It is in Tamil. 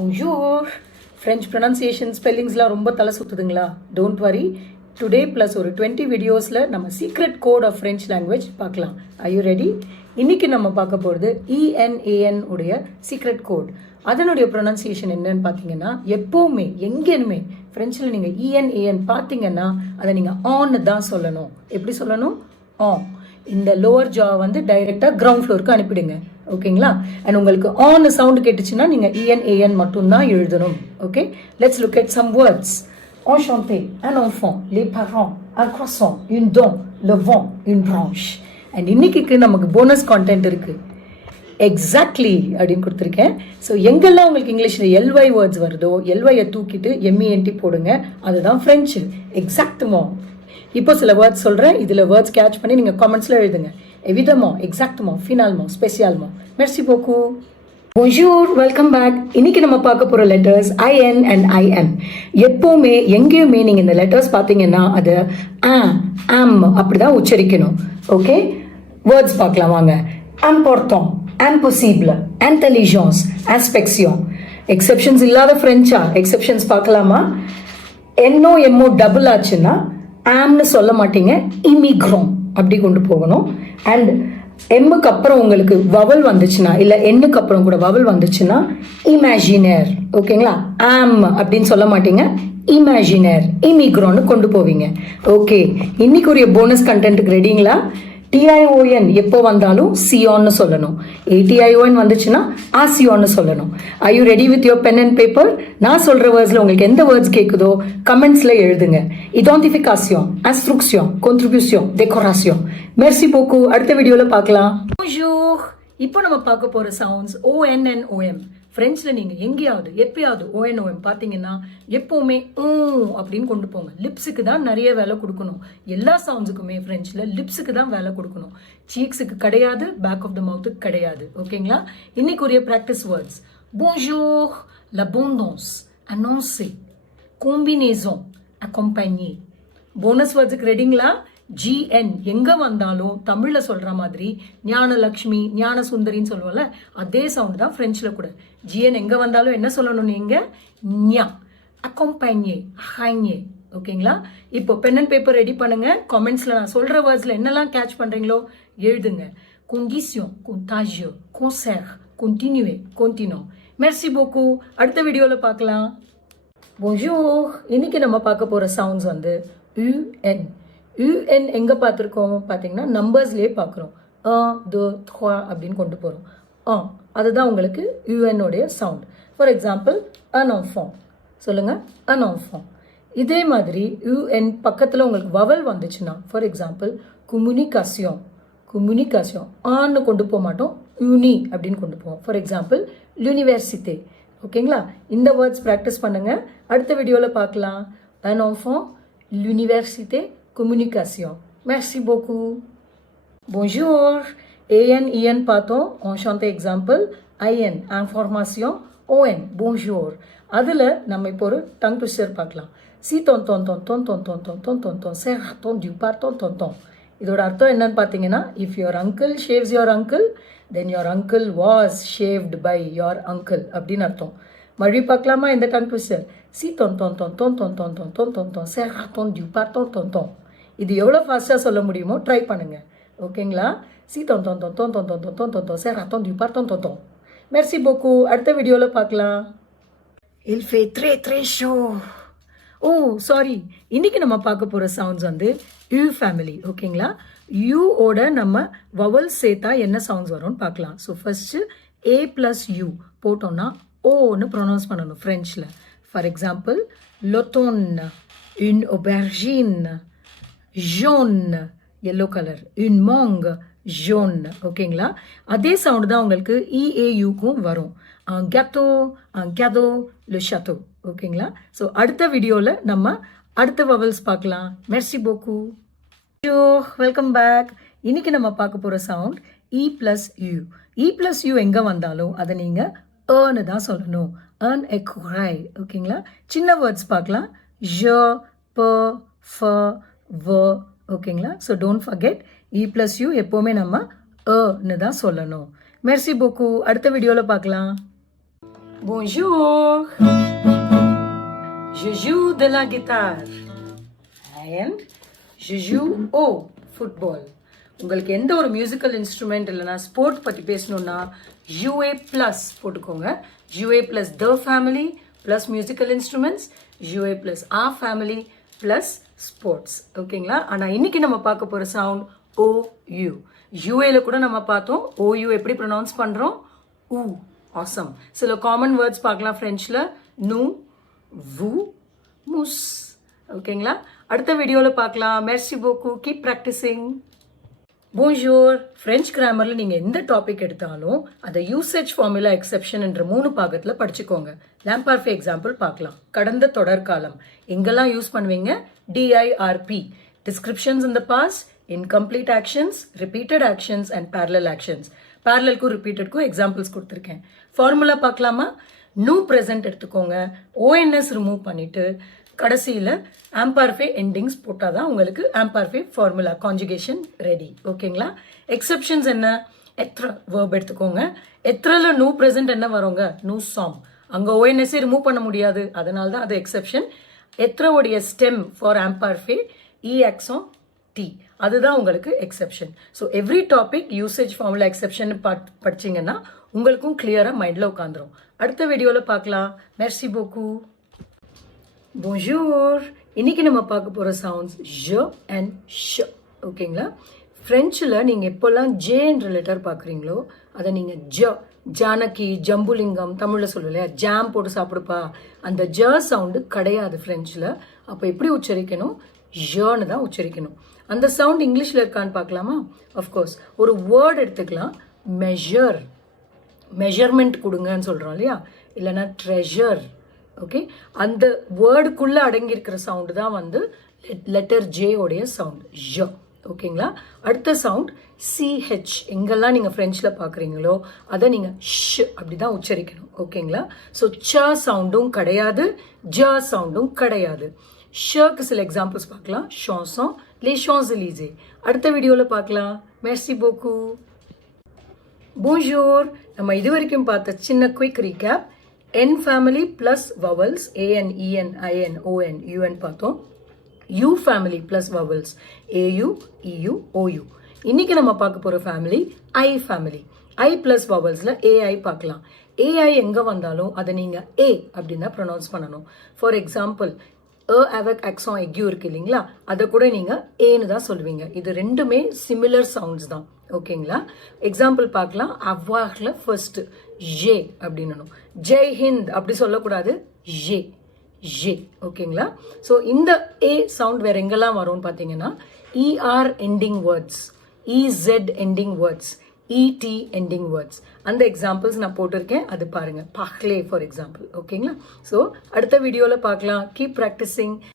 Bonjour. French pronunciation spellingsலாம் ரொம்ப தலை சுத்துதுங்களா? Don't worry. Today plus ஒரு 20 வீடியோஸில் நம்ம secret code of French language பார்க்கலாம். Are you ready? இன்னைக்கு நம்ம பார்க்க போகிறது ENAN உடைய சீக்ரெட் கோட். அதனுடைய ப்ரொனன்சியேஷன் என்னன்னு பார்த்தீங்கன்னா, எப்போவுமே எங்கேயுமே ஃப்ரெஞ்சில் நீங்கள் ENAN பார்த்தீங்கன்னா அதை நீங்கள் ஆன்னு தான் சொல்லணும். எப்படி சொல்லணும்? ஆன். இந்த லோவர் ஜா வந்து டைரெக்டாக கிரவுண்ட் ஃப்ளோருக்கு அனுப்பிடுங்க. ஓகேங்களா? அண்ட் உங்களுக்கு ஆன் சவுண்டு கேட்டுச்சுன்னா நீங்கள் ENAN மட்டும்தான் எழுதணும். Okay, let's look at some words. Enchanté, un enfant, les parents, un croissant, une dent, le vent, une branche. And இன்னைக்கு நமக்கு போனஸ் கான்டென்ட் இருக்கு. எக்ஸாக்ட்லி அப்படின்னு கொடுத்துருக்கேன். ஸோ எங்கெல்லாம் உங்களுக்கு இங்கிலீஷில் LY வேர்ட்ஸ் வருதோ LYயை தூக்கிட்டு MENT போடுங்க. அதுதான் ஃப்ரெஞ்சு. எக்ஸாக்டுமோ. இப்போ சில வேர்ட்ஸ் சொல்கிறேன். இதில் வேர்ட்ஸ் கேட்ச் பண்ணி நீங்கள் காமெண்ட்ஸில் எழுதுங்க. எவிதமோ, எக்ஸாக்டுமோ, ஃபினால்மோ, ஸ்பெஷியால்மோ. மெர்சி போக்கு. Bonjour, welcome back. இன்னைக்கு நம்ம பார்க்க போகிற லெட்டர்ஸ் IN and IM. எப்போவுமே எங்கேயுமே நீங்கள் இந்த லெட்டர்ஸ் பார்த்தீங்கன்னா அது am அப்படிதான் உச்சரிக்கணும். ஓகே, வேர்ட்ஸ் பார்க்கலாம் வாங்க. important, impossible, intelligence, inspection. Exceptions இல்லாத ஃப்ரெஞ்சா? எக்ஸெப்ஷன்ஸ் பார்க்கலாமா? NO டபுள் ஆச்சுன்னா ஆம்னு சொல்ல மாட்டீங்க, இமிக்ரோம் அப்படி கொண்டு போகணும். அண்ட் எம்முக்கு அப்புறம் உங்களுக்கு வவல் வந்துச்சுன்னா, இல்லை எண்ணுக்கு அப்புறம் கூட வவல் வந்துச்சுன்னா இமேஜினர். ஓகேங்களா? ஆம் அப்படின்னு சொல்ல மாட்டீங்க, இமேஜினர், இமிக்ரோன்னு கொண்டு போவீங்க. ஓகே, இன்னைக்குரிய போனஸ் கண்டென்ட்டுக்கு ரெடிங்களா? TION எப்போ வந்தாலும் சியோன்னு சொல்லணும். ATION வந்துச்சுன்னா ஆசியோன்னு சொல்லணும். Are you ready with your pen and paper? நான் சொல்ற வேர்ட்ஸ்ல உங்களுக்கு எந்த வேர்ட்ஸ் கேட்குதோ கமெண்ட்ஸ்ல எழுதுங்க. identification, instruction, contribution, décoration. Merci beaucoup. அடுத்த வீடியோல பார்க்கலாம். Bonjour. இப்போ நம்ம பார்க்க போற சவுண்ட்ஸ் ON and OM. ஃப்ரெஞ்சில் நீங்கள் எங்கேயாவது எப்பயாவது ONOM பார்த்தீங்கன்னா எப்போவுமே அப்படின்னு கொண்டு போங்க. லிப்ஸுக்கு தான் நிறைய வேலை கொடுக்கணும். எல்லா சவுண்ட்ஸுக்குமே ஃப்ரெஞ்சில் லிப்ஸுக்கு தான் வேலை கொடுக்கணும். சீக்ஸுக்கு கிடையாது, பேக் ஆஃப் த மவுத்துக்கு கிடையாது. ஓகேங்களா? இன்னைக்குரிய practice words: bonjour, l'abondance, annoncer, combinaison, accompagner. Bonus வேர்ட்ஸுக்கு ரெடிங்களா? GN எங்க வந்தாலும் தமிழ்ல சொல்ற மாதிரி ஞானலக்ஷ்மி, ஞான சுந்தரின்னு சொல்லுவோம்ல, அதே சவுண்ட் தான் ஃப்ரெஞ்சில் கூட. GN எங்க வந்தாலும் என்ன சொல்லணும் நீங்க? ஞா. அக்கம்பைனே, ஹைனே. ஓகேங்களா? இப்போ பென் அண்ட் பேப்பர் ரெடி பண்ணுங்க. காமெண்ட்ஸ்ல நான் சொல்ற வேர்ட்ஸ்ல என்னெல்லாம் கேட்ச் பண்றீங்களோ எழுதுங்க. condition, contagieux, concert, continuer, continuons. Merci beaucoup. அடுத்த வீடியோல பார்க்கலாம். Bonjour. இன்னைக்கு நம்ம பார்க்க போற சவுண்ட்ஸ் வந்து UN. UN எங்கே பார்த்துருக்கோம் பார்த்தீங்கன்னா நம்பர்ஸ்லேயே பார்க்குறோம். 1 2 3 அப்படின்னு கொண்டு போகிறோம். அதுதான் உங்களுக்கு UNோடைய sound. For example un enfant சொல்லுங்கள், un enfant. இதே மாதிரி UN பக்கத்தில் உங்களுக்கு வவல் வந்துச்சுன்னா, ஃபார் எக்ஸாம்பிள் communication, communication ஆன்னு கொண்டு போக மாட்டோம், யூனி அப்படின்னு கொண்டு போவோம். For example l'université. ஓகேங்களா? இந்த வேர்ட்ஸ் ப்ராக்டிஸ் பண்ணுங்கள். அடுத்த வீடியோவில் பார்க்கலாம். un enfant, l'université, communication. Merci beaucoup. Bonjour. AN பார்த்தோம். enchanté example. IN information. ON bonjour. அதில் நம்ம இப்போ ஒரு டங் ட்விஸ்டர் பார்க்கலாம். si ton ton ton ton ton ton ton ton ton ton c'est attendu par ton ton ton. இதோட அர்த்தம் என்னன்னு பார்த்தீங்கன்னா, if your uncle shaves your uncle, then your uncle was shaved by your uncle அப்படின்னு அர்த்தம். மறுபடியும் பார்க்கலாமா இந்த tongue twister? si ton ton ton ton ton ton ton ton ton ton c'est attendu par ton ton ton. இது எவ்வளோ ஃபாஸ்ட்டாக சொல்ல முடியுமோ ட்ரை பண்ணுங்க. ஓகேங்களா? si ton ton ton ton ton ton ton ton ton ton c'est attendu par ton ton ton. Merci beaucoup. அடுத்த வீடியோவில் பார்க்கலாம். Il fait très très chaud. ஓ சாரி, இன்னைக்கு நம்ம பார்க்க போகிற சவுண்ட்ஸ் வந்து U ஃபேமிலி. ஓகேங்களா? யூவோட நம்ம வவல் சேர்த்தா என்ன சவுண்ட்ஸ் வரும்னு பார்க்கலாம். ஸோ ஃபர்ஸ்ட்டு A + U போட்டோம்னா ஓன்னு ப்ரொனவுன்ஸ் பண்ணணும் ஃப்ரெஞ்சில். For example l'automne, une aubergine, jaune, yellow color, une mangue, jaune. ஓகேங்களா? அதே சவுண்டு தான் உங்களுக்கு EAUக்கும் வரும். un gâteau, le château. ஓகேங்களா? ஸோ அடுத்த வீடியோவில் நம்ம அடுத்த வவல்ஸ் பார்க்கலாம். மெர்சி போக்கு. Welcome back. இன்னைக்கு நம்ம பார்க்க போகிற sound E + U. E + U எங்கே வந்தாலும் அதை நீங்கள் ஏன்னு தான் சொல்லணும். un écureuil. ஓகேங்களா? சின்ன வேர்ட்ஸ் பார்க்கலாம். je, pe, fe, ve. ஓகேங்களா? So don't forget E + U எப்போவுமே நம்ம ஏன்னு தான் சொல்லணும். மெர்சி போக்கு. அடுத்த வீடியோவில் பார்க்கலாம். Bonjour. Je joue de la guitare. And je joue au football. உங்களுக்கு எந்த ஒரு மியூசிக்கல் இன்ஸ்ட்ருமெண்ட் இல்லைனா ஸ்போர்ட் பற்றி பேசணும்னா யூஏ ப்ளஸ் போட்டுக்கோங்க. யூஏ ப்ளஸ் த ஃபேமிலி ப்ளஸ் மியூசிக்கல் இன்ஸ்ட்ருமெண்ட்ஸ், யூஏ ப்ளஸ் ஆ ஃபேமிலி ப்ளஸ் ஸ்போர்ட்ஸ். ஓகேங்களா? ஆனால் இன்னைக்கு நம்ம பார்க்க போகிற சவுண்ட் OU. யூஏல கூட நம்ம பார்த்தோம். OU எப்படி ப்ரொனவுன்ஸ் பண்ணுறோம்? ஊ. ஆசம். சில காமன் வேர்ட்ஸ் பார்க்கலாம் ஃப்ரெஞ்சில். நூ, வு, முஸ். ஓகேங்களா? அடுத்த வீடியோவில் பார்க்கலாம். மெர்சி போக்கு. Keep practising. போன்ஜோர். ஃப்ரெஞ்ச் கிராமரில் நீங்கள் எந்த டாபிக் எடுத்தாலும் அதை யூசேஜ் ஃபார்முலா எக்ஸெப்ஷன் என்ற 3 பாகத்தில் படிச்சுக்கோங்க. லாம்பார்ஃபே எக்ஸாம்பிள் பார்க்கலாம். கடந்த தொடர்காலம் எங்கெல்லாம் யூஸ் பண்ணுவீங்க? DIRP. Descriptions in the past, incomplete actions, repeated actions and parallel actions. parallelக்கும் repeatedக்கும் எக்ஸாம்பிள்ஸ் கொடுத்துருக்கேன். ஃபார்முலா பார்க்கலாமா? நூ ப்ரெசன்ட் எடுத்துக்கோங்க. ONS ரிமூவ் பண்ணிட்டு கடைசியில் ஆம்பார்ஃபே எண்டிங்ஸ் போட்டால் தான் உங்களுக்கு ஆம்பார்ஃபே ஃபார்முலா கான்ஜுகேஷன் ரெடி. ஓகேங்களா? எக்ஸெப்ஷன்ஸ் என்ன? எத்ர வேர்ப் எடுத்துக்கோங்க. எத்ரில் நூ ப்ரெசன்ட் என்ன வருங்க? நூ சாம். அங்கே ONS ரிமூவ் பண்ண முடியாது, அதனால தான் அது எக்ஸெப்ஷன். எத்ரவுடைய ஸ்டெம் ஃபார் ஆம்பார்ஃபே EXON T. அதுதான் உங்களுக்கு exception. So every topic usage formula exception படிச்சிங்கன்னா உங்களுக்கும் கிளியராக மைண்டில் உட்காந்துரும். அடுத்த வீடியோவில் பார்க்கலாம். மெர்சி போக்கு. போன்ஜூர். இன்னைக்கு நம்ம பார்க்க போகிற சவுண்ட்ஸ் ஷ அண்ட் ஷ. ஓகேங்களா? ஃப்ரெஞ்சில் நீங்கள் எப்போல்லாம் ஜேன்ற லெட்டர் பார்க்குறீங்களோ அதை நீங்கள் ஜானகி, ஜம்புலிங்கம், தமிழில் சொல்லலையா ஜாம் போட்டு சாப்பிடுப்பா, அந்த சவுண்டு கிடையாது ஃப்ரெஞ்சில். அப்போ எப்படி உச்சரிக்கணும்? ன்னு தான் உச்சரிக்கணும். அந்த சவுண்ட் இங்கிலீஷில் இருக்கான்னு பார்க்கலாமா? அஃப்கோர்ஸ். ஒரு வேர்ட் எடுத்துக்கலாம். மெஷர். மெஷர்மெண்ட் கொடுங்கன்னு சொல்கிறோம் இல்லையா? இல்லைன்னா ட்ரெஷர். ஓகே, அந்த வேர்டுக்குள்ளே அடங்கியிருக்கிற சவுண்டு தான் வந்து லெட்டர் ஜேயோடைய சவுண்ட் ஷ. ஓகேங்களா? அடுத்த சவுண்ட் CH. எங்கெல்லாம் நீங்கள் ஃப்ரெஞ்சில் பார்க்குறீங்களோ அதை நீங்கள் ஷ் அப்படி தான் உச்சரிக்கணும். ஓகேங்களா? ஸோ ச சவுண்டும் கிடையாது, ஜ சவுண்டும் கிடையாது. ஷக்கு சில எக்ஸாம்பிள்ஸ் பார்க்கலாம். ஷான்சன், லே ஷான்ஸ்-எலிசே. அடுத்த வீடியோவில் பார்க்கலாம். மெர்சி போக்கு. போன்ஜூர். நம்ம இது வரைக்கும் பார்த்த சின்ன quick recap. N family plus vowels AN, EN, IN, ON, UN பார்த்தோம். U family plus vowels AU, EU, OU. இன்னைக்கு நம்ம பார்க்க போகிற family I family. I plus வவல்ஸில் AI பார்க்கலாம். AI எங்கே வந்தாலும் அதை நீங்கள் A அப்படின்னு தான் ப்ரொனவுன்ஸ் பண்ணணும். For example avec accent aigu இருக்கு இல்லைங்களா? அதை கூட நீங்கள் ஏன்னு தான் சொல்லுவீங்க. இது ரெண்டுமே சிமிலர் சவுண்ட்ஸ் தான். ஓகேங்களா? எக்ஸாம்பிள் பார்க்கலாம். அவ்வாஹ்ல ஃபர்ஸ்ட் ஜே அப்படின்னு. ஜெய் ஹிந்த் அப்படி சொல்லக்கூடாது, ஜே ஜே. ஓகேங்களா? ஸோ இந்த ஏ சவுண்ட் வேற எங்கெல்லாம் வரும்னு பார்த்தீங்கன்னா ER ending words, EZ ending words, ET ending words. அந்த எக்ஸாம்பிள்ஸ் நான் போட்டிருக்கேன், அது பாருங்க. பஹ்லே ஃபார் எக்ஸாம்பிள். ஓகேங்களா? ஸோ அடுத்த வீடியோவில் பார்க்கலாம். Keep practising.